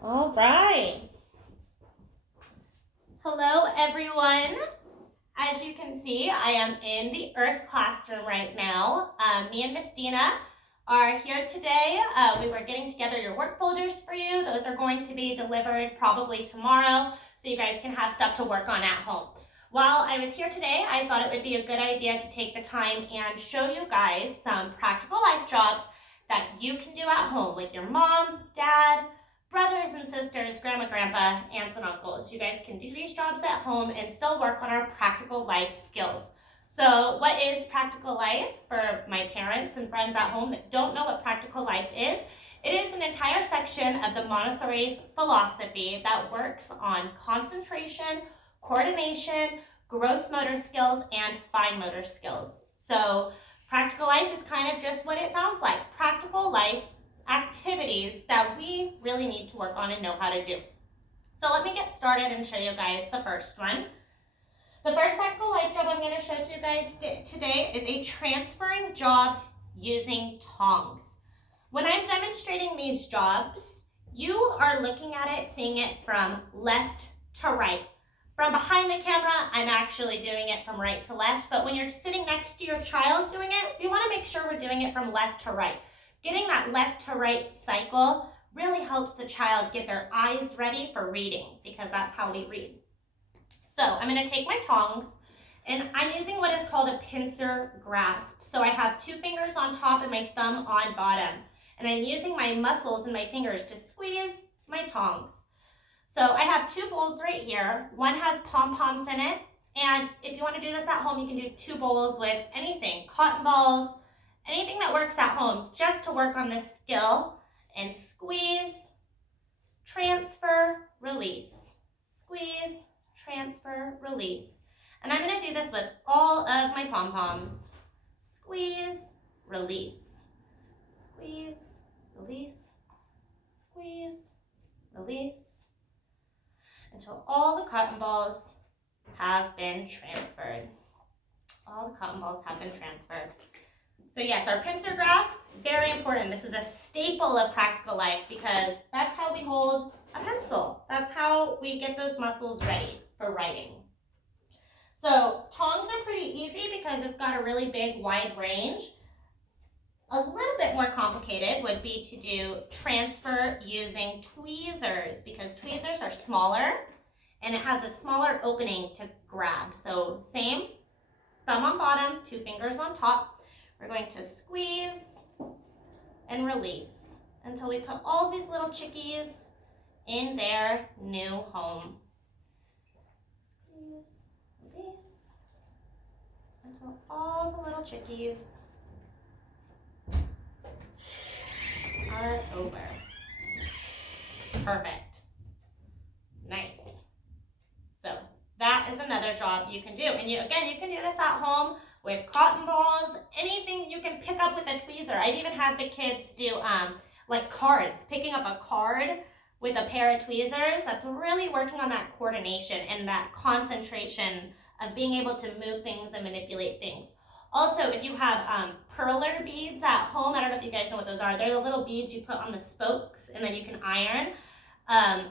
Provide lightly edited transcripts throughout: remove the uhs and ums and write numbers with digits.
All right. Hello, everyone. As you can see, I am in the Earth classroom right now. Me and Miss Dina are here today. We were getting together your work folders for you. Those are going to be delivered probably tomorrow, so you guys can have stuff to work on at home. While I was here today, I thought it would be a good idea to take the time and show you guys some practical life jobs that you can do at home with your mom, dad, brothers and sisters, grandma, grandpa, aunts and uncles. You guys can do these jobs at home and still work on our practical life skills. So what is practical life for my parents and friends at home that don't know what practical life is? It is an entire section of the Montessori philosophy that works on concentration, coordination, gross motor skills, and fine motor skills. So practical life is kind of just what it sounds like. Practical life activities that we really need to work on and know how to do. So let me get started and show you guys the first one. The first practical life job I'm going to show to you guys today is a transferring job using tongs. When I'm demonstrating these jobs, you are looking at it, seeing it from left to right. From behind the camera, I'm actually doing it from right to left, but when you're sitting next to your child doing it, we want to make sure we're doing it from left to right. Getting that left to right cycle really helps the child get their eyes ready for reading, because that's how we read. So I'm going to take my tongs, and I'm using what is called a pincer grasp. So I have 2 fingers on top and my thumb on bottom, and I'm using my muscles in my fingers to squeeze my tongs. So I have 2 bowls right here. One has pom-poms in it, and if you want to do this at home, you can do 2 bowls with anything, cotton balls, anything that works at home, just to work on this skill. And squeeze, transfer, release. Squeeze, transfer, release. And I'm going to do this with all of my pom-poms. Squeeze, release. Squeeze, release. Squeeze, release. Until all the cotton balls have been transferred. All the cotton balls have been transferred. So yes, our pincer grasp, very important. This is a staple of practical life because that's how we hold a pencil. That's how we get those muscles ready for writing. So tongs are pretty easy because it's got a really big, wide range. A little bit more complicated would be to do transfer using tweezers, because tweezers are smaller and it has a smaller opening to grab. So same, thumb on bottom, 2 fingers on top. We're going to squeeze and release until we put all these little chickies in their new home. Squeeze, release, until all the little chickies are over. Perfect. Nice. So that is another job you can do. And you can do this at home with cotton balls, anything you can pick up with a tweezer. I've even had the kids do like cards, picking up a card with a pair of tweezers. That's really working on that coordination and that concentration of being able to move things and manipulate things. Also, if you have perler beads at home, I don't know if you guys know what those are. They're the little beads you put on the spokes and then you can iron.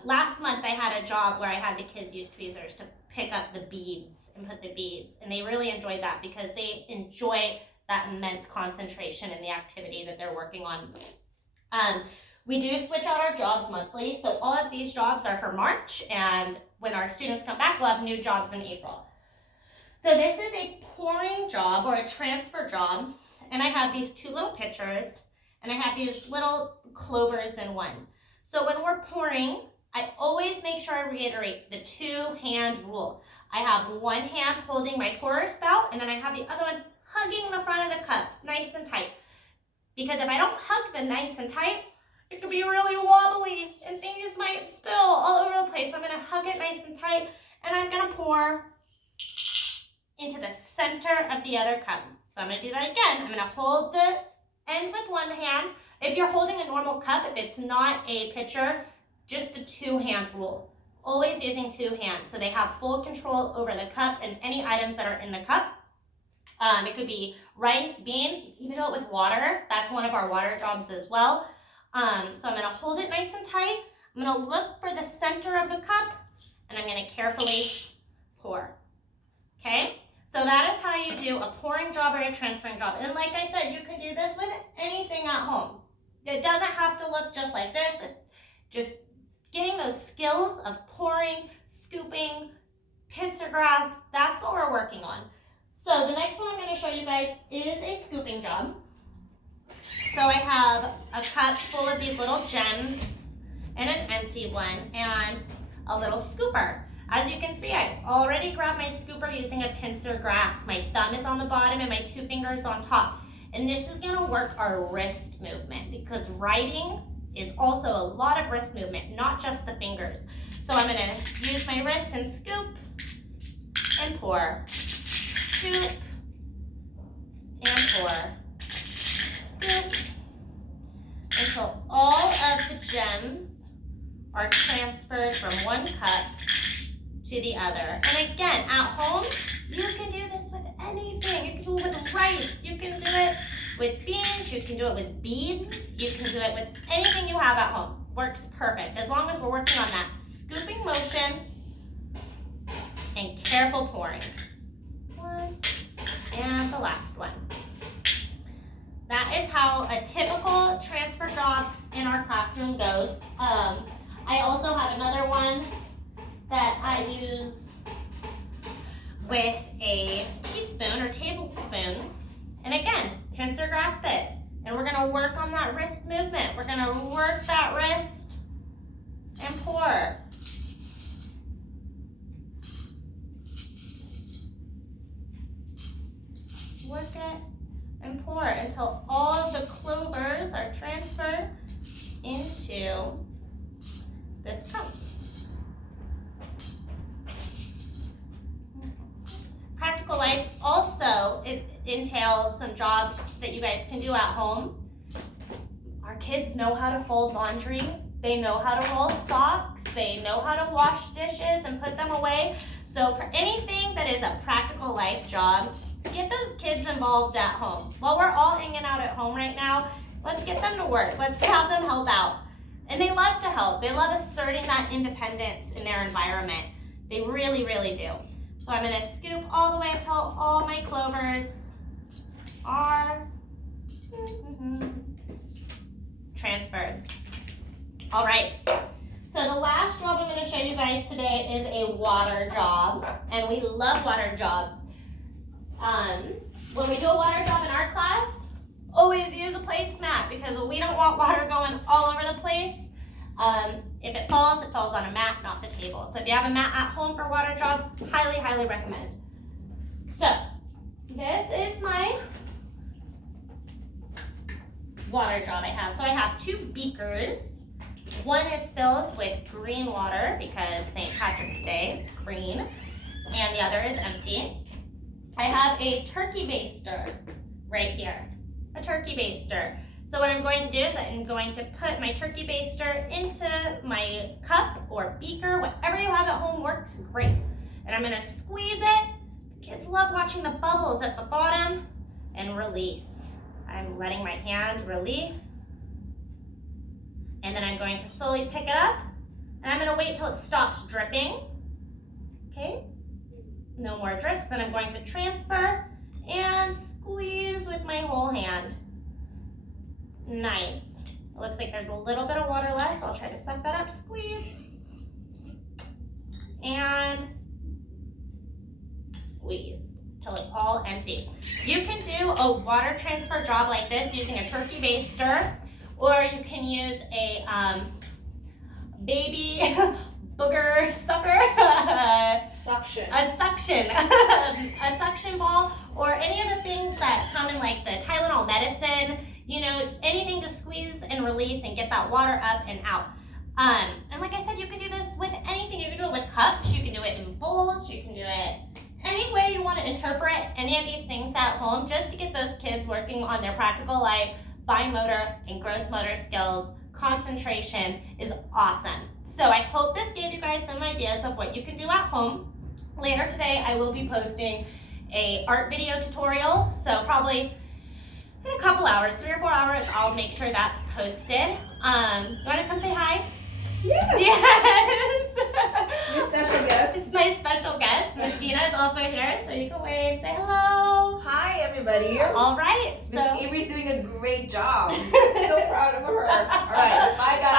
Last month I had a job where I had the kids use tweezers to pick up the beads and put the beads, and they really enjoyed that because they enjoy that immense concentration in the activity that they're working on. We do switch out our jobs monthly, so all of these jobs are for March, and when our students come back, we'll have new jobs in April. So this is a pouring job or a transfer job, and I have these 2 little pitchers, and I have these little clovers in one. So when we're pouring, I always make sure I reiterate the 2-hand rule. I have one hand holding my pourer spout, and then I have the other one hugging the front of the cup, nice and tight. Because if I don't hug the nice and tight, it could be really wobbly, and things might spill all over the place. So I'm going to hug it nice and tight, and I'm going to pour into the center of the other cup. So I'm going to do that again. I'm going to hold the end with one hand. If you're holding a normal cup, if it's not a pitcher, just the 2-hand rule. Always using 2 hands so they have full control over the cup and any items that are in the cup. It could be rice, beans, you can even do it with water. That's one of our water jobs as well. So I'm going to hold it nice and tight. I'm gonna look for the center of the cup and I'm gonna carefully pour, okay? So that is how you do a pouring job or a transferring job. And like I said, you can do this with anything at home. It doesn't have to look just like this. Just getting those skills of pouring, scooping, pincer grasp, that's what we're working on. So the next one I'm going to show you guys is a scooping job. So I have a cup full of these little gems and an empty one and a little scooper. As you can see, I already grabbed my scooper using a pincer grasp. My thumb is on the bottom and my 2 fingers on top. And this is going to work our wrist movement because writing is also a lot of wrist movement, not just the fingers. So I'm going to use my wrist and scoop and pour. Scoop and pour. Scoop until all of the gems are transferred from one cup to the other. And again, at home, you can do this with anything. You can do it with rice. You can do it with beans. You can do it with beads. You can do it with anything you have at home. Works perfect as long as we're working on that scooping motion and careful pouring. One and the last one. That is how a typical transfer job in our classroom goes. I also have another one that I use with a teaspoon or tablespoon. And again, pincer grasp it. And we're gonna work on that wrist movement. We're gonna work that wrist and pour. Work it and pour until all of the clovers are transferred into this cup. Practical Life also entails some jobs that you guys can do at home. Our kids know how to fold laundry. They know how to roll socks. They know how to wash dishes and put them away. So for anything that is a Practical Life job, get those kids involved at home. While we're all hanging out at home right now, let's get them to work. Let's have them help out. And they love to help. They love asserting that independence in their environment. They really, really do. So I'm going to scoop all the way until all my clovers are transferred. All right. So the last job I'm going to show you guys today is a water job. And we love water jobs. When we do a water job in our class, always use a placemat because we don't want water going all over the place. If it falls on a mat, not the table. So if you have a mat at home for water jobs, highly, highly recommend. So this is my water job I have. So I have 2 beakers. One is filled with green water because St. Patrick's Day, green, and the other is empty. I have a turkey baster right here, a turkey baster. So what I'm going to do is I'm going to put my turkey baster into my cup or beaker, whatever you have at home works great. And I'm gonna squeeze it. Kids love watching the bubbles at the bottom and release. I'm letting my hand release. And then I'm going to slowly pick it up and I'm gonna wait till it stops dripping. Okay, no more drips. Then I'm going to transfer and squeeze with my whole hand. Nice. It looks like there's a little bit of water left, so I'll try to suck that up, squeeze, and squeeze till it's all empty. You can do a water transfer job like this using a turkey baster, or you can use a baby booger sucker, a suction ball, or any of the things that come in like the Tylenol medicine. You know, anything to squeeze and release and get that water up and out. And like I said, you can do this with anything. You can do it with cups, you can do it in bowls, you can do it any way you want to interpret any of these things at home just to get those kids working on their practical life, fine motor and gross motor skills. Concentration is awesome. So I hope this gave you guys some ideas of what you can do at home. Later today, I will be posting a art video tutorial. So probably in a couple hours, 3 or 4 hours, I'll make sure that's posted. You want to come say hi? Yeah. Yes. Your special guest. It's my special guest. Miss Dina is also here, so you can wave, say hello. Hi, everybody. All right. Miss Avery's doing a great job. So proud of her. All right. Bye, guys.